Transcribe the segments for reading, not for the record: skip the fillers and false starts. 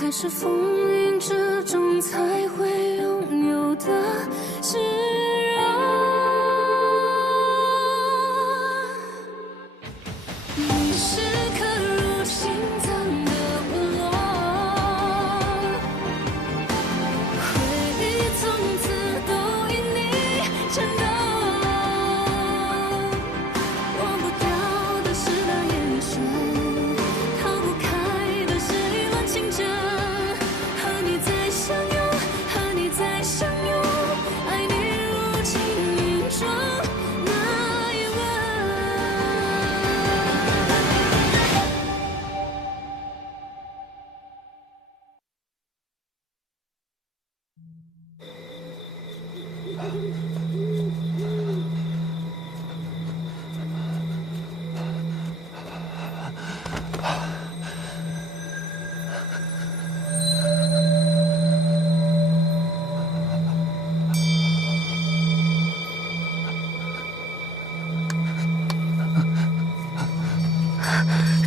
还是风云之中才会拥有的释然。你是刻入心脏的温柔，回忆从此都因你颤抖。忘不掉的是那眼神，逃不开的是一轮情真。和你再相拥，和你再相拥，爱你如情命中那一吻。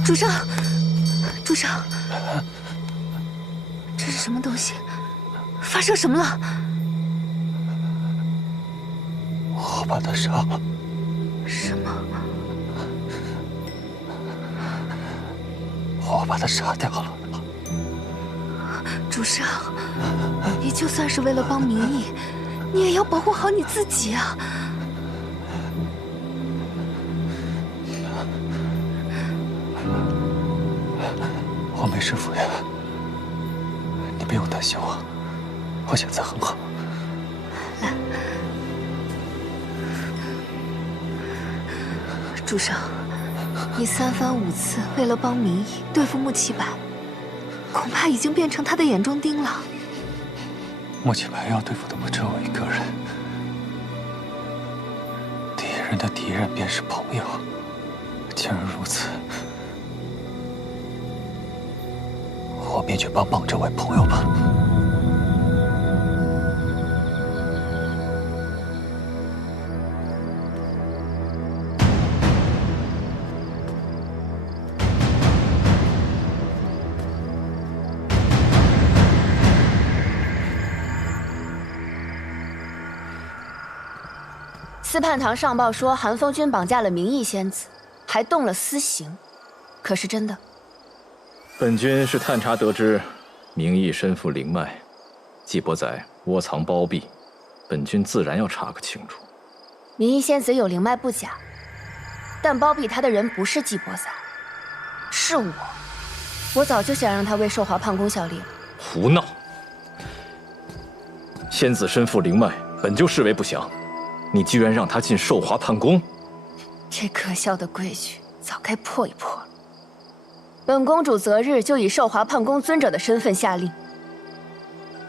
主上，主上，这是什么东西？发生什么了？我把他杀了。什么？我把他杀掉了。主上，你就算是为了帮明义，你也要保护好你自己啊！我没事，傅远，你不用担心我，我现在很好。来，主上，你3番5次为了帮明义对付穆启柏，恐怕已经变成他的眼中钉了。穆启柏要对付的不只有我一个人，敌人的敌人便是朋友。既然如此，我便去帮忙这位朋友吧。司叛堂上报说，韩风君绑架了明义仙子，还动了私刑，可是真的？本君是探查得知，明义身负灵脉，季伯载窝藏包庇，本君自然要查个清楚。明义仙子有灵脉不假，但包庇她的人不是季伯载，是我。我早就想让他为寿华叛宫效力了。胡闹！仙子身负灵脉，本就视为不祥。你居然让他进寿华叛宫，这可笑的规矩早该破一破了。本公主择日就以寿华叛宫尊者的身份下令，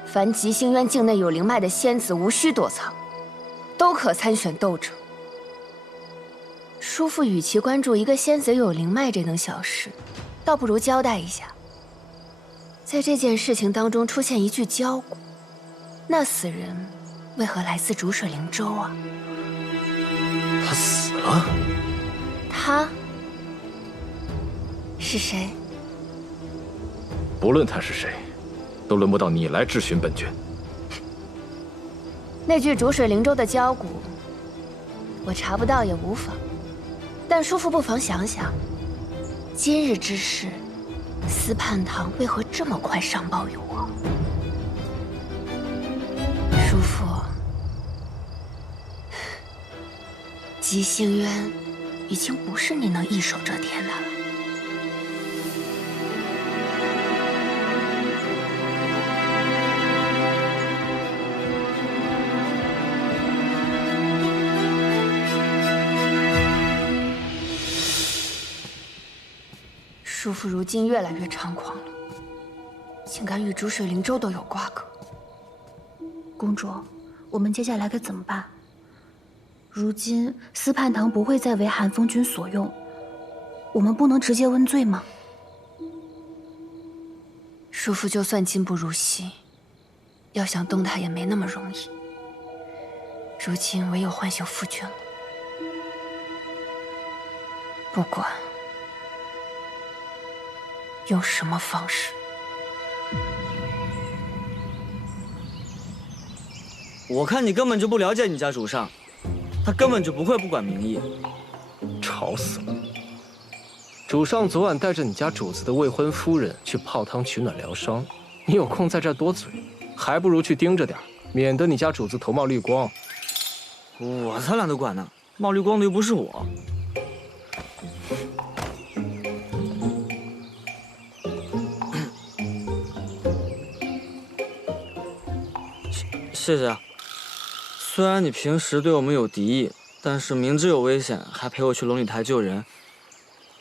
凡极星渊境内有灵脉的仙子，无需躲藏，都可参选斗者。叔父与其关注一个仙子有灵脉这等小事，倒不如交代一下，在这件事情当中出现一具焦骨，那死人为何来自逐水灵州啊？他死了？他是谁？不论他是谁，都轮不到你来质询本君。那具逐水灵州的焦骨，我查不到也无妨。但叔父不妨想想，今日之事，司叛堂为何这么快上报于我？叔父，极星渊已经不是你能一手遮天的了。叔父如今越来越猖狂了，竟敢与逐水灵州都有瓜葛。公主，我们接下来该怎么办？如今司叛堂不会再为韩风君所用，我们不能直接问罪吗？叔父就算今不如昔，要想动他也没那么容易。如今唯有唤醒夫君了。不管用什么方式，我看你根本就不了解你家主上，他根本就不会不管名义。吵死了！主上昨晚带着你家主子的未婚夫人去泡汤取暖疗伤，你有空在这儿多嘴，还不如去盯着点，免得你家主子头冒绿光。我才懒得管呢，冒绿光的又不是我。谢谢啊。虽然你平时对我们有敌意，但是明知有危险还陪我去龙女台救人，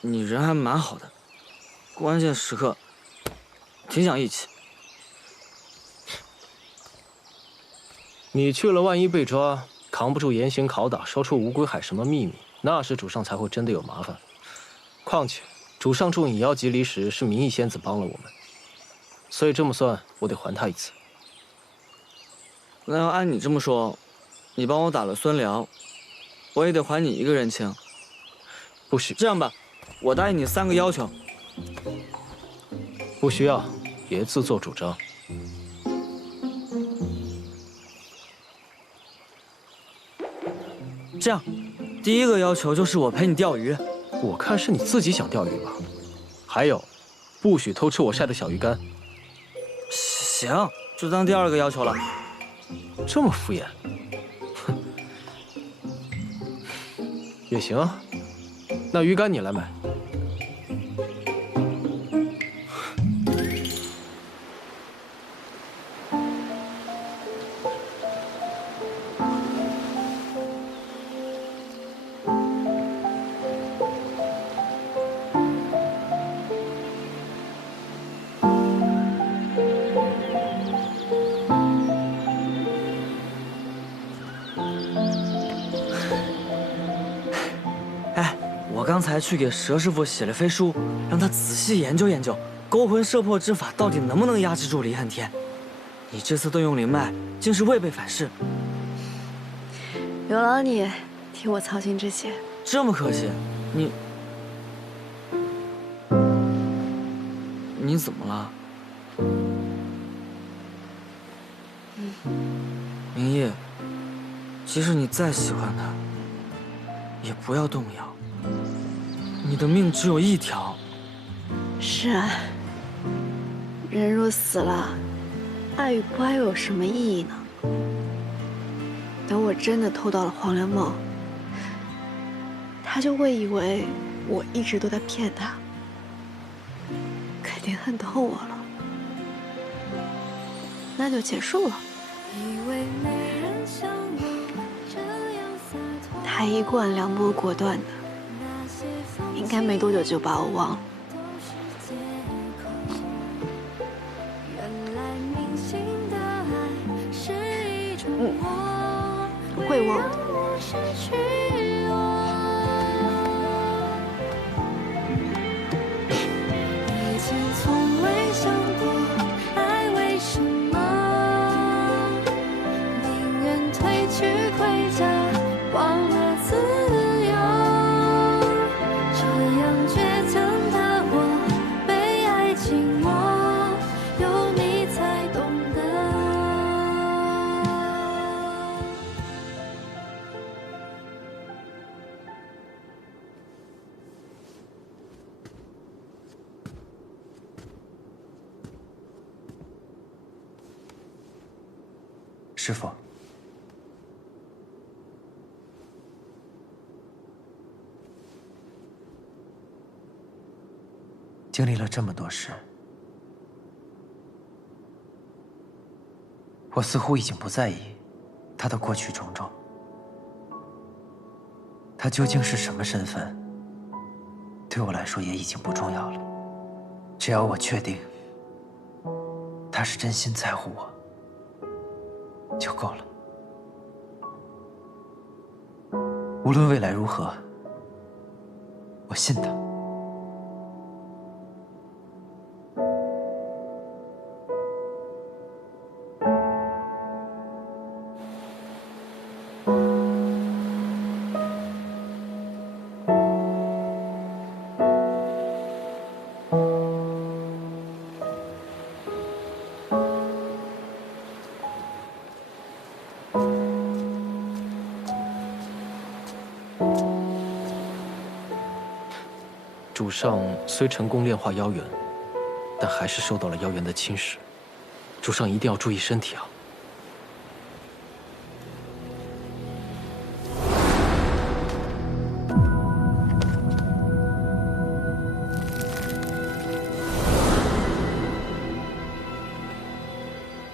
你人还蛮好的。关键时刻挺讲义气。你去了，万一被抓，扛不住严刑拷打，说出无归海什么秘密，那时主上才会真的有麻烦。况且主上助你妖极离时，是明义仙子帮了我们，所以这么算，我得还他一次。那要按你这么说，你帮我打了孙辽，我也得还你一个人情。不许。这样吧，我答应你3个要求。不需要，别自作主张。这样，第一个要求就是我陪你钓鱼。我看是你自己想钓鱼吧。还有，不许偷吃我晒的小鱼干。行，就当第2个要求了。这么敷衍？哼，也行啊。那鱼干你来买。我刚才去给佘师傅写了飞书，让他仔细研究研究勾魂摄魄之法到底能不能压制住李恨天。你这次动用灵脉，竟是未被反噬。有劳你替我操心这些。这么可惜，你怎么了？明义，即使你再喜欢他，也不要动摇。你的命只有一条。是啊，人若死了，爱与不爱又有什么意义呢？等我真的偷到了黄粱梦，他就会以为我一直都在骗他，肯定恨透我了，那就结束了。他一贯凉薄果断的，应该没多久就把我忘了。会忘的。以前从未想过爱为什么，宁愿褪去盔甲，忘了自由。这样倔强的我，被爱紧握，有你才懂得。师父，经历了这么多事，我似乎已经不在意他的过去种种。他究竟是什么身份，对我来说也已经不重要了。只要我确定他是真心在乎我，就够了。无论未来如何，我信他。主上虽成功炼化妖元，但还是受到了妖元的侵蚀。主上一定要注意身体啊！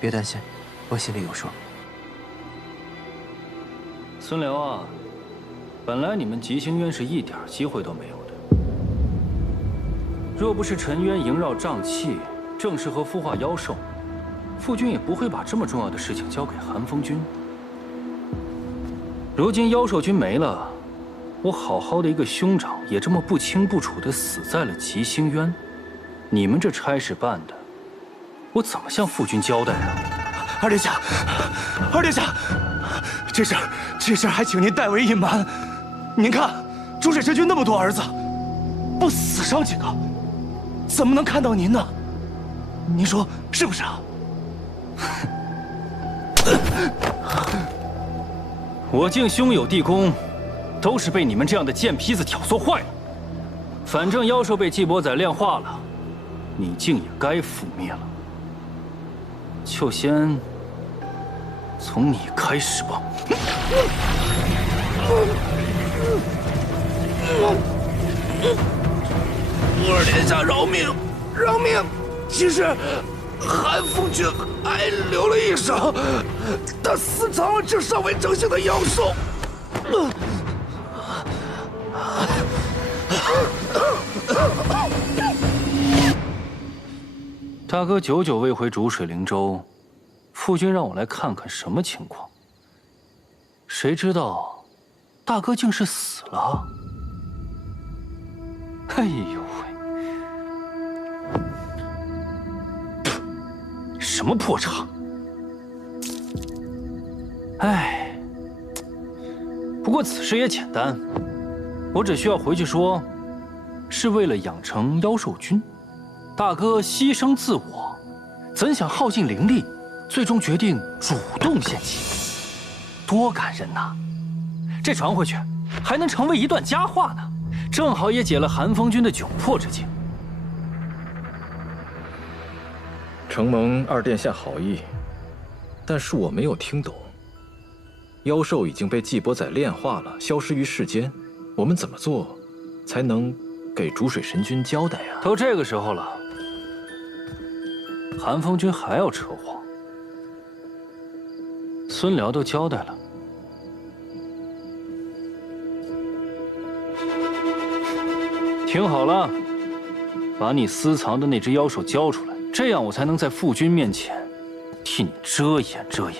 别担心，我心里有数。孙辽啊，本来你们吉星渊是一点机会都没有的。若不是陈渊萦绕瘴气，正适合孵化妖兽，傅君也不会把这么重要的事情交给寒风君。如今妖兽军没了，我好好的一个兄长也这么不清不楚的死在了吉星渊，你们这差事办的，我怎么向傅君交代啊？二殿下，二殿下，这事儿还请您代为隐瞒。您看，逐水神君那么多儿子，不死伤几个，怎么能看到您呢？您说是不是啊？我敬兄友弟恭，都是被你们这样的贱坯子挑唆坏了。反正妖兽被季伯宰炼化了，你竟也该覆灭了。就先从你开始吧。二殿下饶命，饶命！其实寒风君还留了一手，他私藏了这尚未成型的妖兽。大哥久久未回逐水灵州，父君让我来看看什么情况。谁知道，大哥竟是死了。哎呦喂，什么破茶！哎，不过此事也简单，我只需要回去说，是为了养成妖兽军。大哥牺牲自我，怎想耗尽灵力，最终决定主动献祭，多感人呐！这传回去，还能成为一段佳话呢，正好也解了寒风君的窘迫之境。承蒙二殿下好意，但是我没有听懂。妖兽已经被季伯宰炼化了，消失于世间，我们怎么做才能给逐水神君交代啊？都这个时候了，寒风君还要扯谎？孙辽都交代了，听好了，把你私藏的那只妖兽交出来，这样我才能在父君面前替你遮掩遮掩。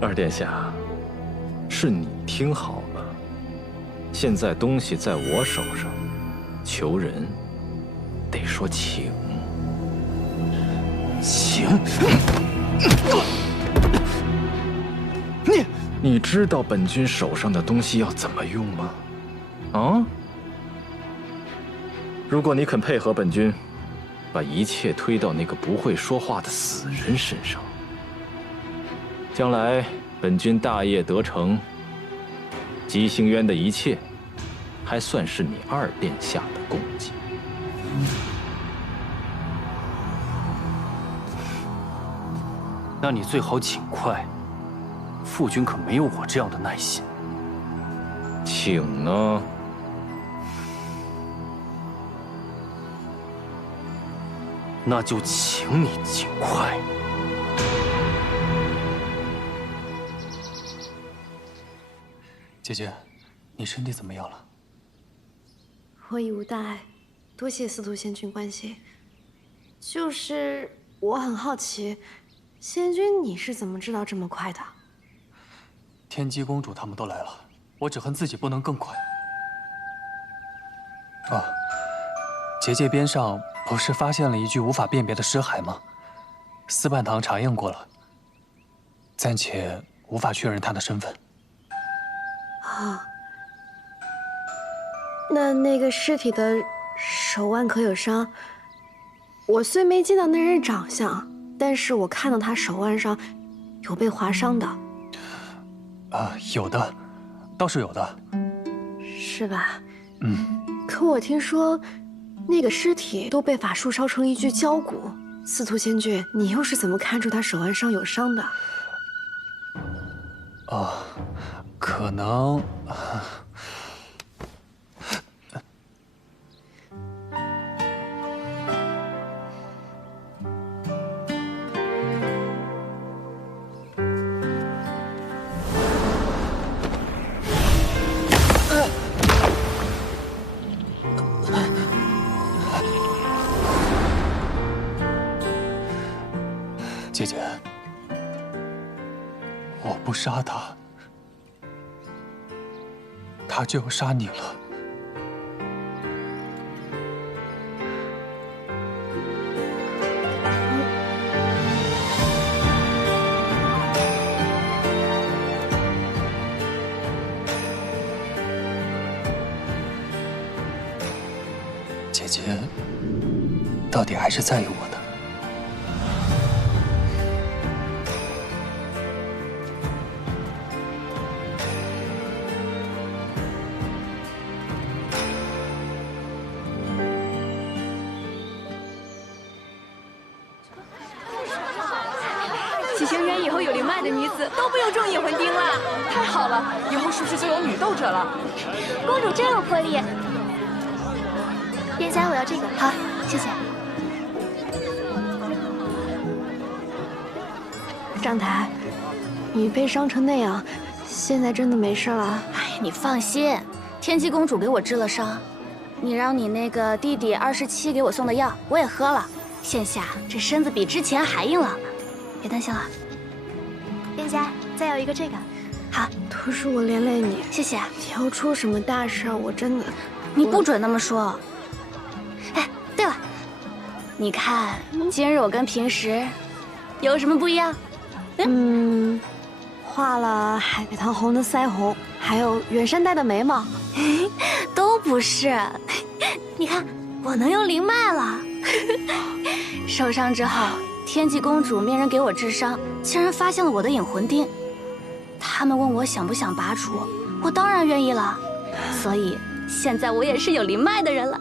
二殿下，是你听好了，现在东西在我手上，求人得说请。请？你知道本君手上的东西要怎么用吗？啊？如果你肯配合本君，把一切推到那个不会说话的死人身上，将来本君大业得成，吉星渊的一切，还算是你二殿下的功绩。那你最好尽快，父君可没有我这样的耐心。请呢？那就请你尽快。姐姐，你身体怎么样了？我已无大碍，多谢司徒仙君关心。就是我很好奇，仙君你是怎么知道这么快的？天机公主他们都来了，我只恨自己不能更快。啊，结界边上不是发现了一具无法辨别的尸骸吗？司办堂查验过了，暂且无法确认他的身份。啊，那个尸体的手腕可有伤？我虽没见到那人长相，但是我看到他手腕上有被划伤的。有的，倒是有的。是吧？嗯。可我听说，那个尸体都被法术烧成一具焦骨。司徒仙君，你又是怎么看出他手腕上有伤的？可能。姐姐，我不杀他，他就要杀你了。姐姐到底还是在意我的。启星园以后有灵脉的女子都不用中引魂钉了，太好了！以后是不是就有女斗者了？公主真有魄力。燕家，我要这个。好，谢谢。张台，你被伤成那样，现在真的没事了？哎，你放心，天机公主给我治了伤，你让你那个弟弟27给我送的药，我也喝了，现下这身子比之前还硬朗呢。别担心了。燕家，再要一个这个。好，都是我连累你，谢谢。你要出什么大事，我真的……你不准那么说。哎，对了，你看今日我跟平时有什么不一样？画了海棠红的腮红，还有远山黛的眉毛，都不是。你看，我能用灵脉了。受伤之后，天际公主命人给我治伤，竟然发现了我的引魂钉。他们问我想不想拔除，我当然愿意了。所以现在我也是有灵脉的人了。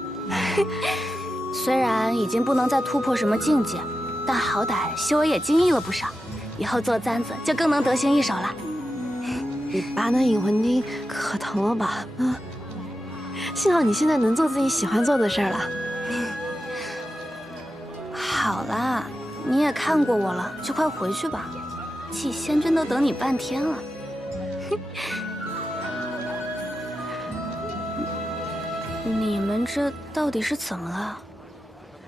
虽然已经不能再突破什么境界，但好歹修为也精益了不少。以后做簪子就更能得心应手了。你拔那引魂钉可疼了吧？啊！幸好你现在能做自己喜欢做的事儿了。好啦，你也看过我了，就快回去吧。启仙君都等你半天了。你们这到底是怎么了？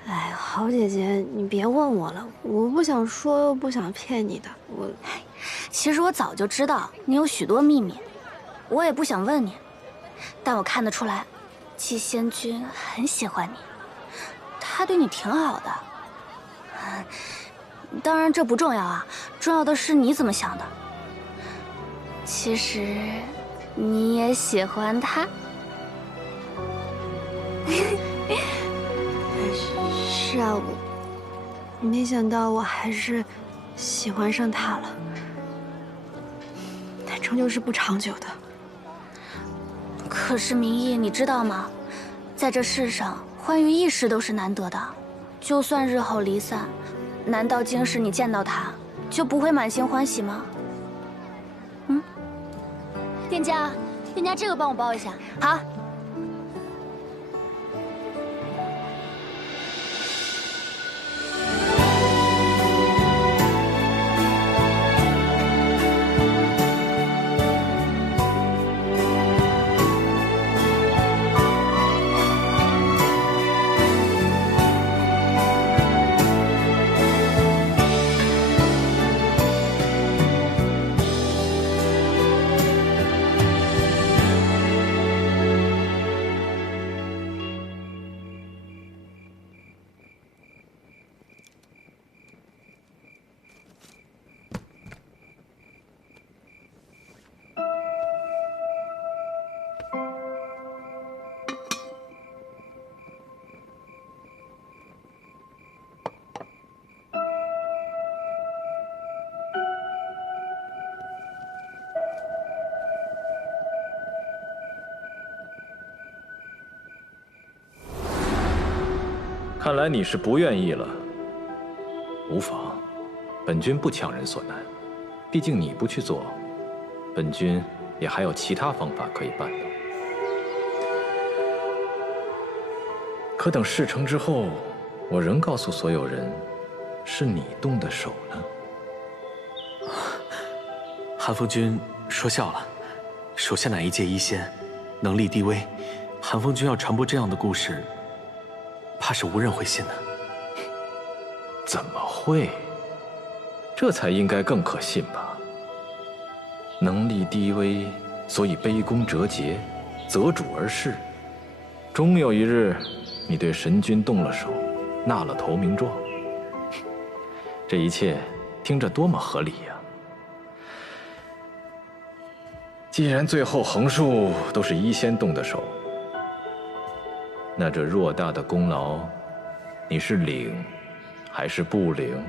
哎，好姐姐，你别问我了，我不想说，又不想骗你的。其实我早就知道你有许多秘密，我也不想问你，但我看得出来，七仙君很喜欢你，他对你挺好的。当然这不重要啊，重要的是你怎么想的。其实，你也喜欢他。是啊，我没想到我还是喜欢上他了，但终究是不长久的。可是明义，你知道吗？在这世上，欢愉一时都是难得的，就算日后离散，难道今世你见到他就不会满心欢喜吗？店家，这个帮我包一下。好。看来你是不愿意了。无妨，本君不强人所难。毕竟你不去做，本君也还有其他方法可以办的。可等事成之后，我仍告诉所有人，是你动的手呢。韩风君说笑了，手下乃一介医仙，能力低微，韩风君要传播这样的故事，怕是无人会信的。怎么会？这才应该更可信吧？能力低微，所以卑躬折节，择主而事。终有一日，你对神君动了手，纳了投名状。这一切听着多么合理呀！既然最后横竖都是医仙动的手，那这偌大的功劳，你是领还是不领？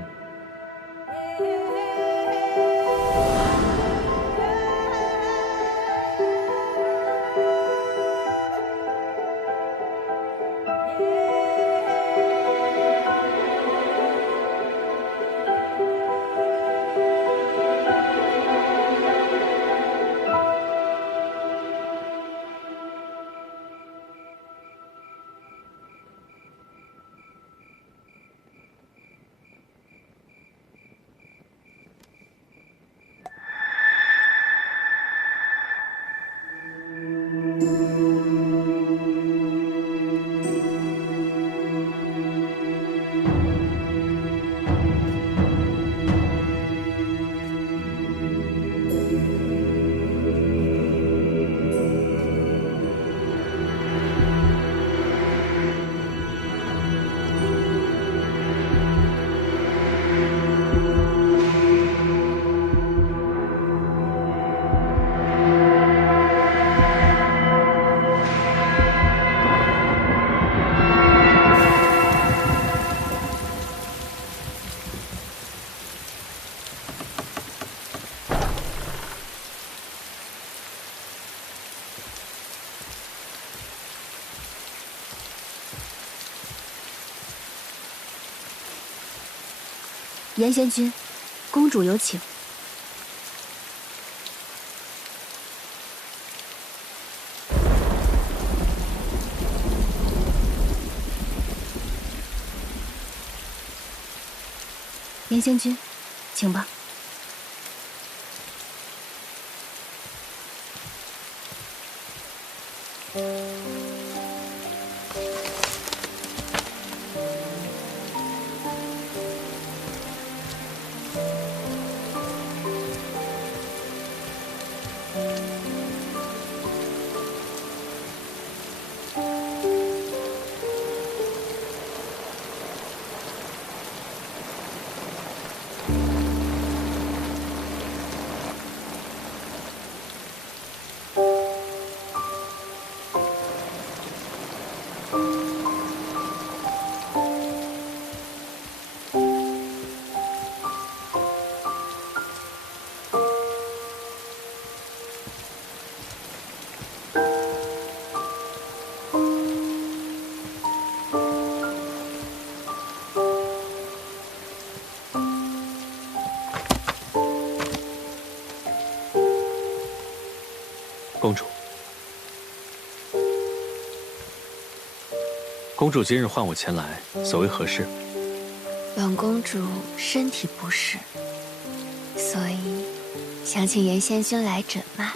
严贤君，公主有请。严贤君，请吧。公主，公主今日唤我前来，所为何事？本公主身体不适，所以想请严仙君来诊脉。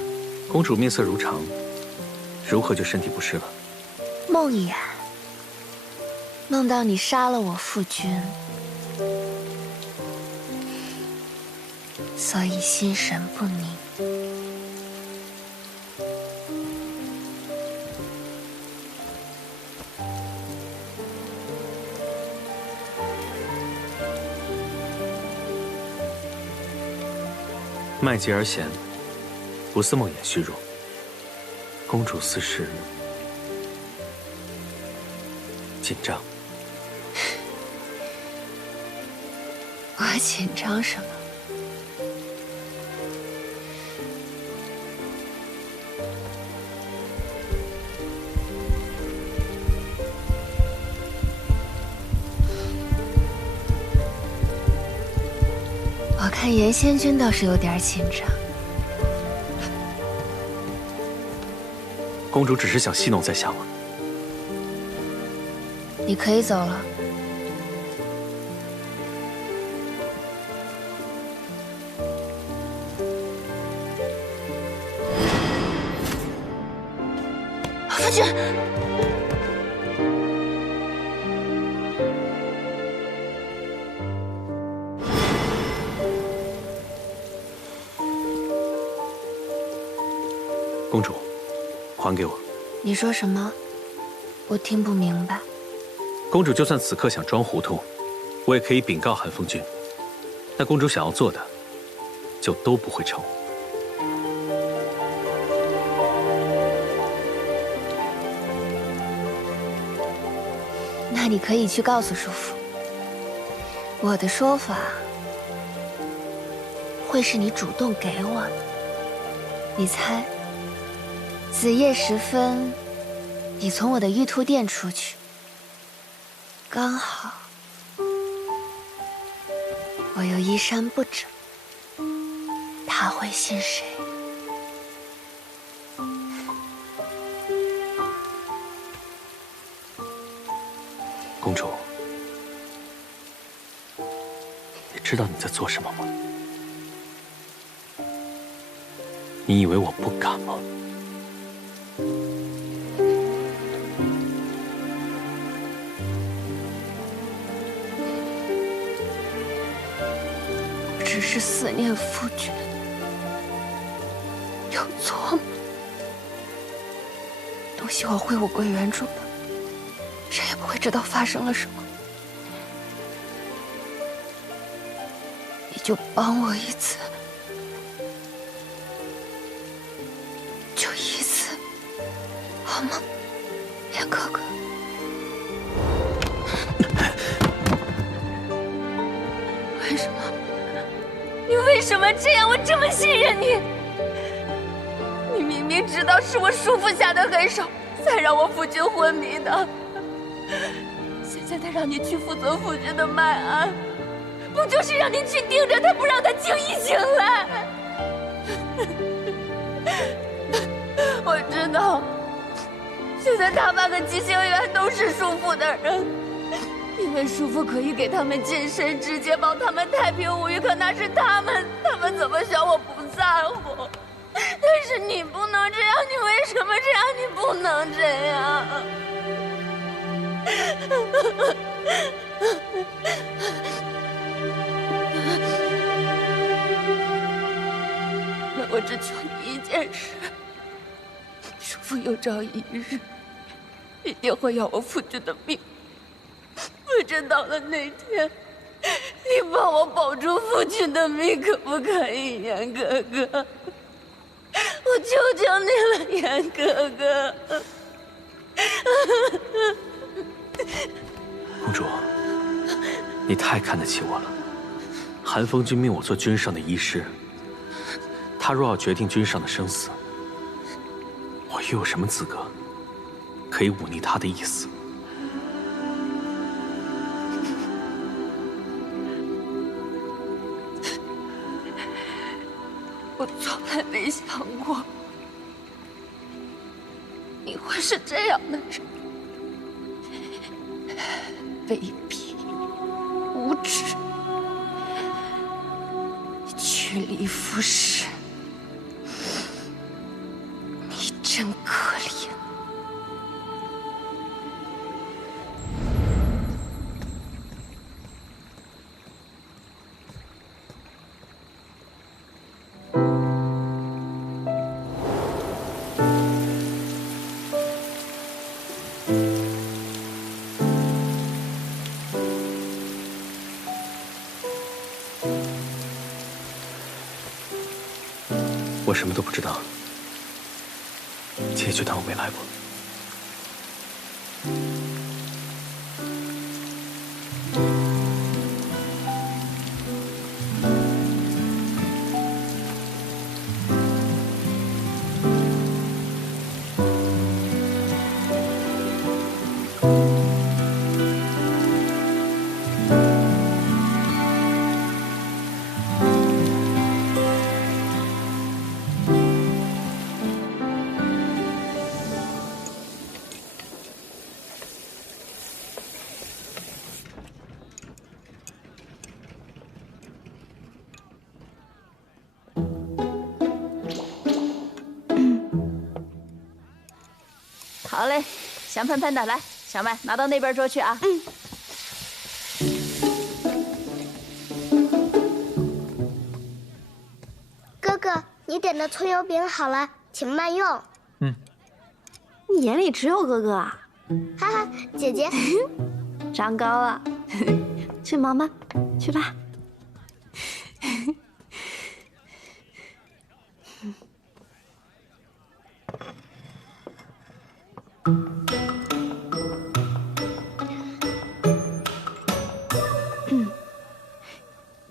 公主面色如常，如何就身体不适了？梦魇，梦到你杀了我父君，所以心神不宁。脉急而弦，不似梦魇虚弱。公主似是紧张。我紧张什么？看严仙君倒是有点紧张。公主只是想戏弄在下吗？你可以走了。夫君，公主，还给我。你说什么？我听不明白。公主就算此刻想装糊涂，我也可以禀告寒风君。但公主想要做的，就都不会成。那你可以去告诉叔父，我的说法会是你主动给我的。你猜，子夜时分，你从我的玉兔殿出去，刚好我又衣衫不整，他会信谁？公主，你知道你在做什么吗？你以为我不敢吗？我只是思念夫君，有错吗？东西我会物归原主的。谁也不会知道发生了什么，你就帮我一次，就一次，好吗，严哥哥？为什么？你为什么这样？我这么信任你，你明明知道是我叔父下的狠手，才让我夫君昏迷的。现在他让你去负责夫君的脉安，不就是让你去盯着他，不让他轻易醒来？我知道，现在大半个吉星园都是叔父的人，因为叔父可以给他们近身，直接保他们太平无虞。可那是他们怎么想我不在乎？但是你不能这样，你为什么这样？你不能这样。那我只求你一件事，叔父有朝一日一定会要我夫君的命。不知到了那天，你帮我保住夫君的命，可不可以，严哥哥？我求求你了，严哥哥。公主，你太看得起我了。寒风君命我做君上的医师，他若要决定君上的生死，我又有什么资格可以忤逆他的意思？我从来没想过你会是这样的人，卑鄙、无耻、缺离服侍，你真可怜。我什么都不知道，姐就当我没来过。好嘞，香喷喷的，来，小麦拿到那边桌去啊。嗯。哥哥，你点的葱油饼好了，请慢用。你眼里只有哥哥啊？哈哈，姐姐，长高了。去忙吧，去吧。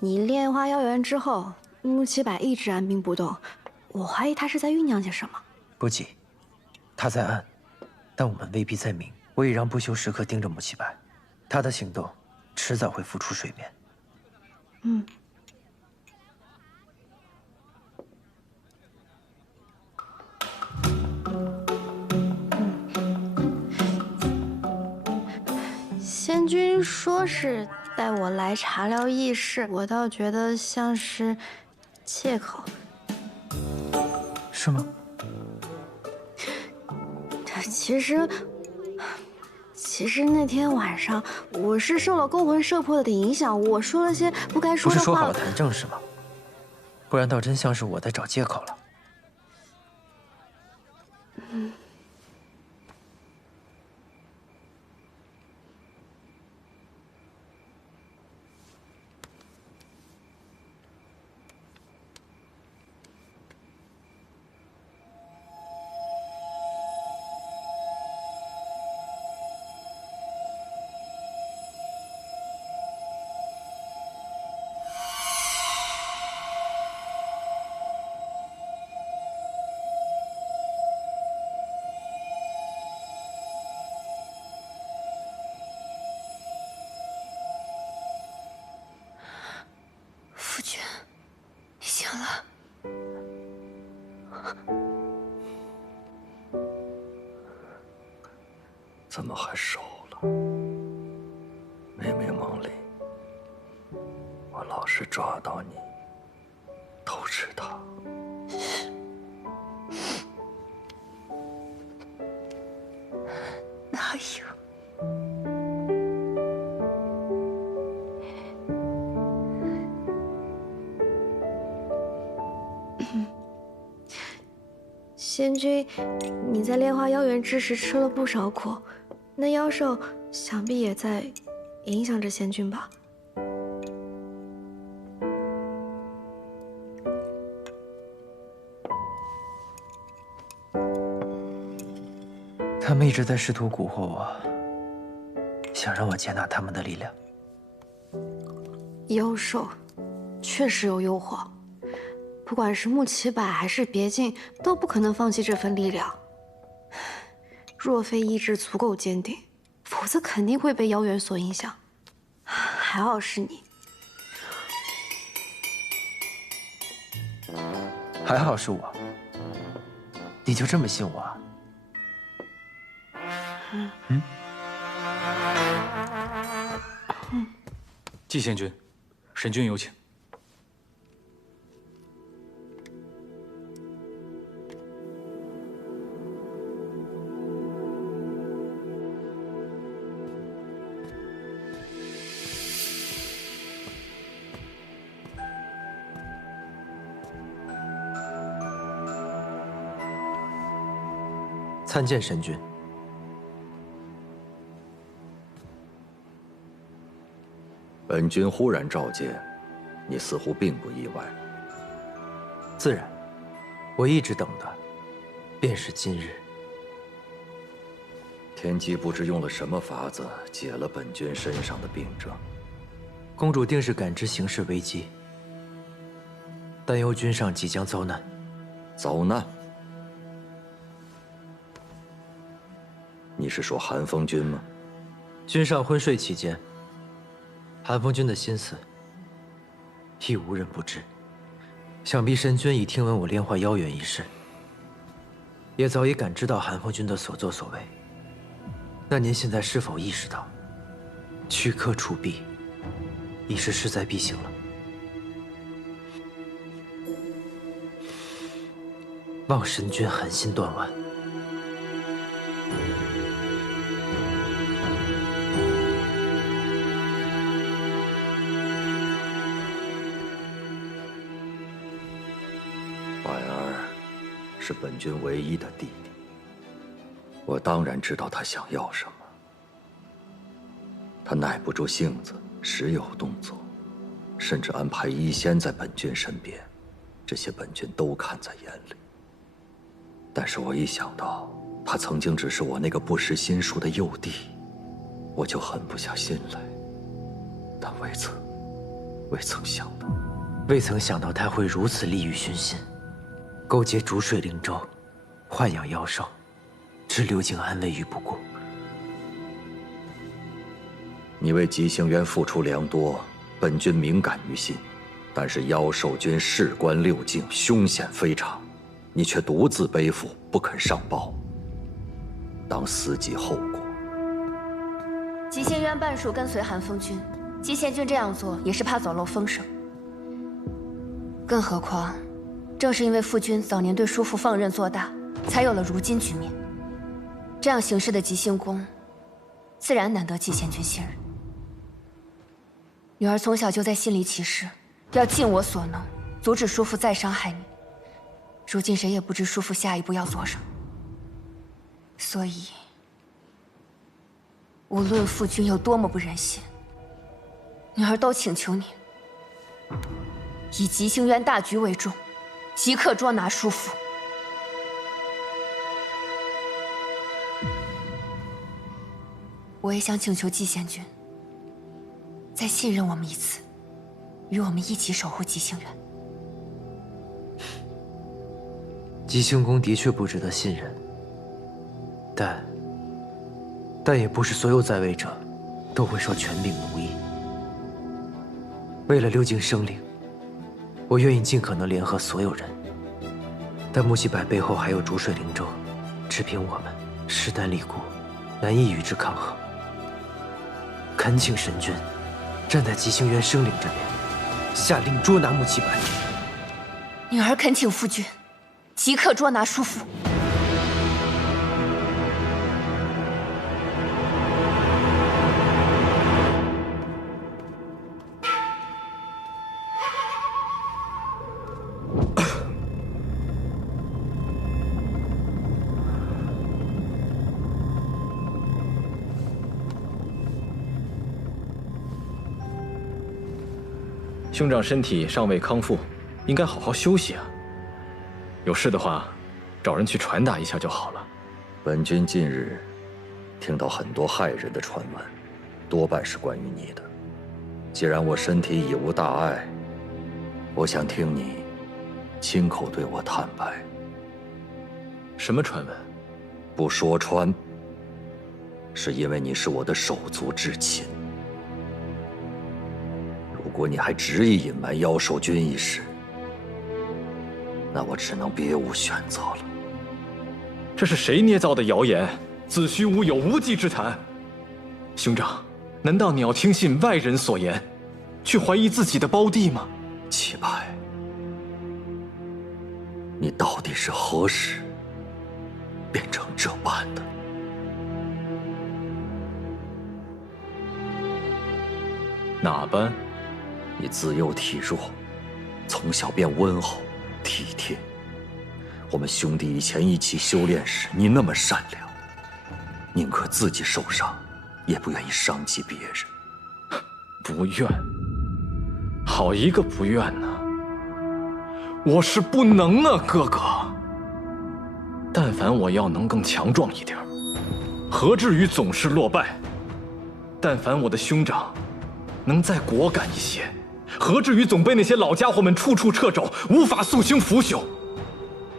你炼化妖元之后，穆奇柏一直按兵不动，我怀疑他是在酝酿些什么。不急，他在暗，但我们未必在明。我已让不朽时刻盯着穆奇柏，他的行动迟早会浮出水面。仙君说是带我来查疗异事，我倒觉得像是借口。是吗？其实那天晚上我是受了勾魂摄魄的影响，我说了些不该说的话。不是说好了谈正事吗？不然倒真像是我在找借口了。夫君，你醒了。怎么还瘦了？明明梦里，我老是抓到你，偷吃它。哪有？仙君，你在炼化妖元之时吃了不少苦，那妖兽想必也在影响着仙君吧？他们一直在试图蛊惑我，想让我接纳他们的力量。妖兽确实有诱惑。不管是穆奇柏还是别境，都不可能放弃这份力量。若非意志足够坚定，否则肯定会被妖元所影响。还好是你，还好是我，你就这么信我啊？季仙君，神君有请。参见神君。本君忽然召见，你似乎并不意外。自然，我一直等的，便是今日。天机不知用了什么法子解了本君身上的病症。公主定是感知形势危机，担忧君上即将遭难。遭难？你是说寒风君吗？君上昏睡期间，寒风君的心思亦无人不知。想必神君已听闻我炼化妖元一事，也早已感知到寒风君的所作所为。那您现在是否意识到，躯壳除弊已是势在必行了？望神君狠心断腕。是本君唯一的弟弟，我当然知道他想要什么。他耐不住性子，时有动作，甚至安排医仙在本君身边，这些本君都看在眼里。但是我一想到他曾经只是我那个不识心术的幼弟，我就狠不下心来。但未曾想到，未曾想到他会如此利欲熏心，勾结逐水灵州，豢养妖兽，置刘景安危于不顾。你为吉星渊付出良多，本君敏感于心，但是妖兽军事关六境，凶险非常，你却独自背负，不肯上报，当思及后果。吉星渊半数跟随韩风君，姬献君这样做也是怕走漏风声。更何况，正是因为父君早年对叔父放任做大，才有了如今局面。这样行事的吉星宫，自然难得姬献君信任。女儿从小就在心里起誓，要尽我所能阻止叔父再伤害你。如今谁也不知叔父下一步要做什么，所以无论父君有多么不忍心，女儿都请求你以吉星渊大局为重，即刻捉拿叔父。我也想请求季献君再信任我们一次，与我们一起守护吉星渊。吉星宫的确不值得信任，但也不是所有在位者都会受权柄奴役。为了六境生灵，我愿意尽可能联合所有人，但木西柏背后还有逐水灵州，只凭我们势单力孤，难以与之抗衡。恳请神君站在吉星渊生灵这边，下令捉拿木西柏。女儿恳请父君即刻捉拿叔父。兄长身体尚未康复，应该好好休息啊。有事的话，找人去传达一下就好了。本君近日听到很多骇人的传闻，多半是关于你的。既然我身体已无大碍，我想听你亲口对我坦白。什么传闻？不说穿，是因为你是我的手足至亲。如果你还执意隐瞒妖兽军一事，那我只能别无选择了。这是谁捏造的谣言？子虚乌有，无稽之谈。兄长，难道你要听信外人所言，去怀疑自己的胞弟吗？齐白，你到底是何时变成这般的？哪般？你自幼体弱，从小便温厚体贴。我们兄弟以前一起修炼时，你那么善良，宁可自己受伤，也不愿意伤及别人。不愿？好一个不愿呢！我是不能啊，哥哥。但凡我要能更强壮一点，何至于总是落败？但凡我的兄长能再果敢一些，何至于总被那些老家伙们处处掣肘，无法肃清腐朽？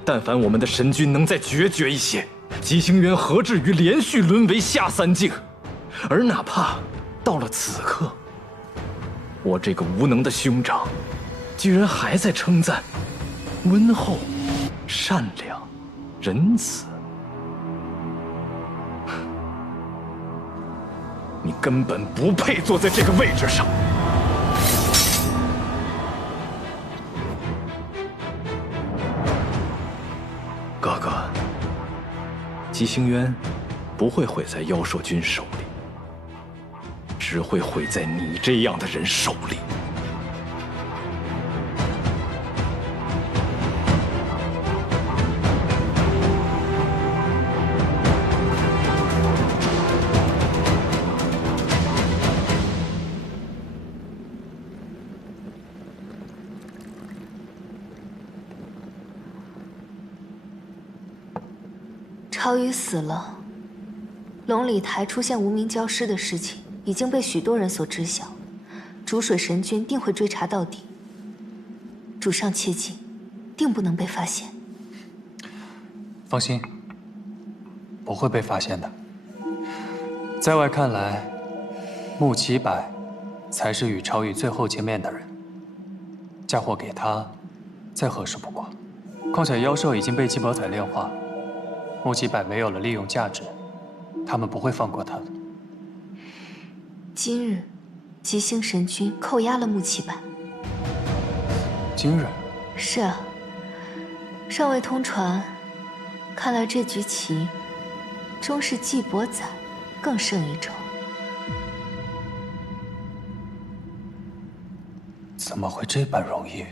但凡我们的神君能再决绝一些，吉星渊何至于连续沦为下三境？而哪怕到了此刻，我这个无能的兄长，居然还在称赞温厚、善良、仁慈，你根本不配坐在这个位置上。哥哥，吉星渊不会毁在妖兽军手里，只会毁在你这样的人手里。曹宇死了，龙礼台出现无名教师的事情已经被许多人所知晓，逐水神君定会追查到底。主上切记，定不能被发现。放心，不会被发现的。在外看来，穆启柏才是与曹宇最后见面的人，嫁祸给他，再合适不过。况且妖兽已经被季伯彩炼化，穆启柏没有了利用价值，他们不会放过他的。今日，吉星神君扣押了穆启柏。今日？是啊，尚未通传。看来这局棋，终是季伯载更胜一筹。怎么会这般容易？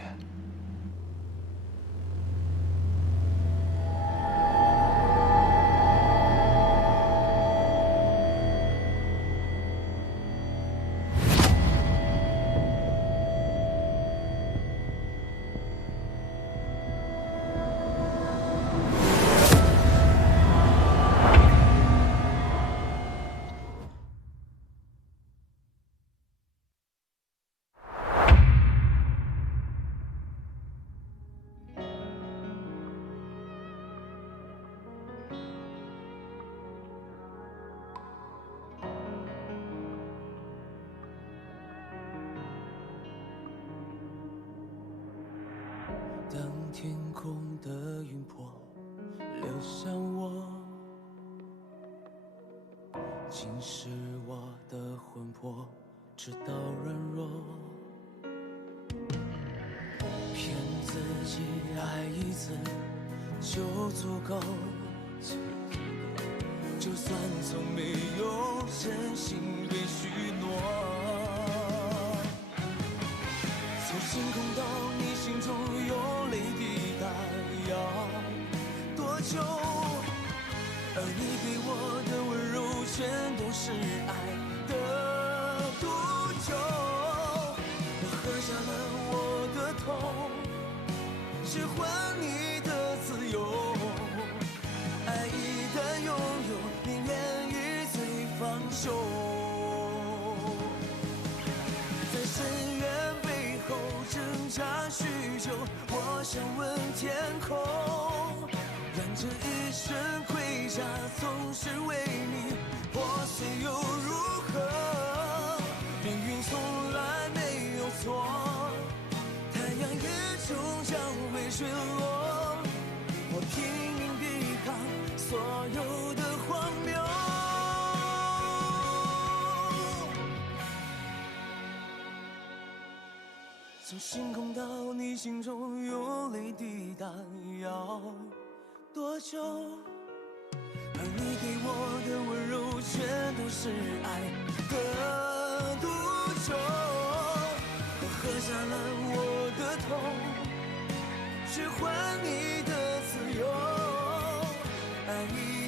当天空的云波流向我，侵蚀我的魂魄，直到软弱。骗自己爱一次就足够，就算从没有真心被许诺。从星空到你心中有泪滴答，要多久？而你给我的温柔全都是爱的毒酒。我喝下了我的痛，只换你的自由。爱一旦拥有，宁愿与罪放手。在深渊背后挣扎许久，我想问天空，让这一生盔甲总是为你破碎又如何？命运从来没有错，太阳也终将会坠落。我拼命抵抗所有的荒谬。从星空到你心中有泪滴答，要多久？而你给我的温柔全都是爱的毒酒。我喝下了我的痛，只换你的自由。爱一